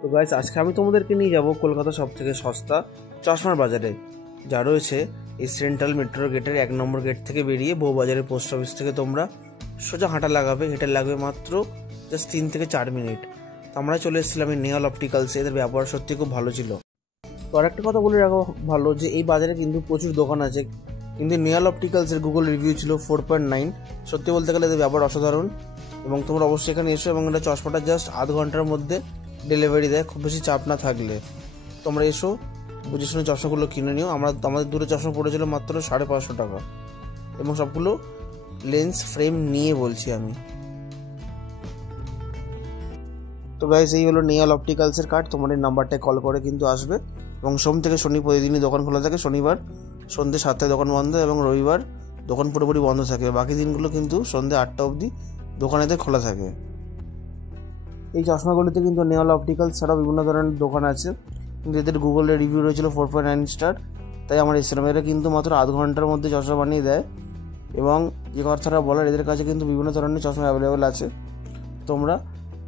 তো গাইস, আজকে আমি তোমাদেরকে নিয়ে যাব কলকাতা সব থেকে সস্তা চশমার বাজারে, যা রয়েছে এই সেন্ট্রাল মেট্রো গেটের 1 নম্বর গেট থেকে বেরিয়ে বউবাজারের পোস্ট অফিস থেকে তোমরা সোজা হাঁটা লাগাবে। হেঁটে লাগবে মাত্র জাস্ট 3 থেকে 4 মিনিট। তো আমরা চলে এসেছিলাম এই নেহাল অপটিক্যালসে। এদের ব্যবহার সত্যি খুব ভালো ছিল। তো আরেকটা কথা বলে রাখা ভালো যে এই বাজারে কিন্তু প্রচুর দোকান আছে, কিন্তু নেহাল অপটিক্যালসের গুগল রিভিউ ছিল 4.9। সত্যি বলতে গেলে এদের ব্যবহার অসাধারণ, এবং তোমরা অবশ্যই এখানে এসো। এবং এটা চশমাটা জাস্ট আধ ঘন্টার মধ্যে ডেলিভারি দেয়, খুব বেশি চাপ না থাকলে। তোমরা এসো, বুঝে শুনে চশমাগুলো কিনে নিও। আমাদের দুটো চশমা পড়েছিল মাত্র 550 টাকা, এবং সবগুলো লেন্স ফ্রেম নিয়ে বলছি আমি। তো গাইস, এই হলো নেহাল অপটিক্যালসের কার্ড। তোমার এই নাম্বারটায় কল করে কিন্তু আসবে। এবং সোম থেকে শনি প্রতিদিনই দোকান খোলা থাকে। শনিবার সন্ধ্যে 7টায় দোকান বন্ধ, এবং রবিবার দোকান পুরোপুরি বন্ধ থাকে। বাকি দিনগুলো কিন্তু সন্ধ্যে 8টা অবধি দোকানেদের খোলা থাকে। এই চশমাগুলিতে কিন্তু নেহাল অপটিক্যালস ছাড়াও বিভিন্ন ধরনের দোকান আছে, কিন্তু এদের গুগলের রিভিউ রয়েছিল 4.9 স্টার। তাই আমার এসেছিলাম। এরা কিন্তু মাত্র আধ ঘন্টার মধ্যে চশমা বানিয়ে দেয়। এবং যে কথাটা বলার, এদের কাছে কিন্তু বিভিন্ন ধরনের চশমা অ্যাভেলেবেল আছে, তোমরা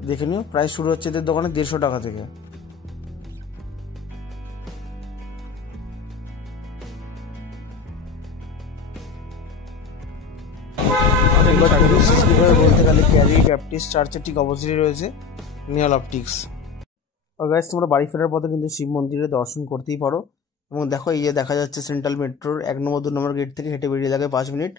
দেখে নিও। প্রাইস শুরু হচ্ছে এদের দোকানে 150 টাকা থেকে। বলতে গেলে ক্যারি ব্যাপটিস্ট চার্চের ঠিক অপোজিটে রয়েছে নেহাল অপটিক্স। আর গাইস, তোমরা বাড়ি ফেরার পথে কিন্তু শিব মন্দিরে দর্শন করতেই পারো। এবং দেখো, এই যে দেখা যাচ্ছে সেন্ট্রাল মেট্রোর 1 নম্বর 2 নম্বর গেট থেকে হেঁটে বেরিয়ে লাগে 5 মিনিট।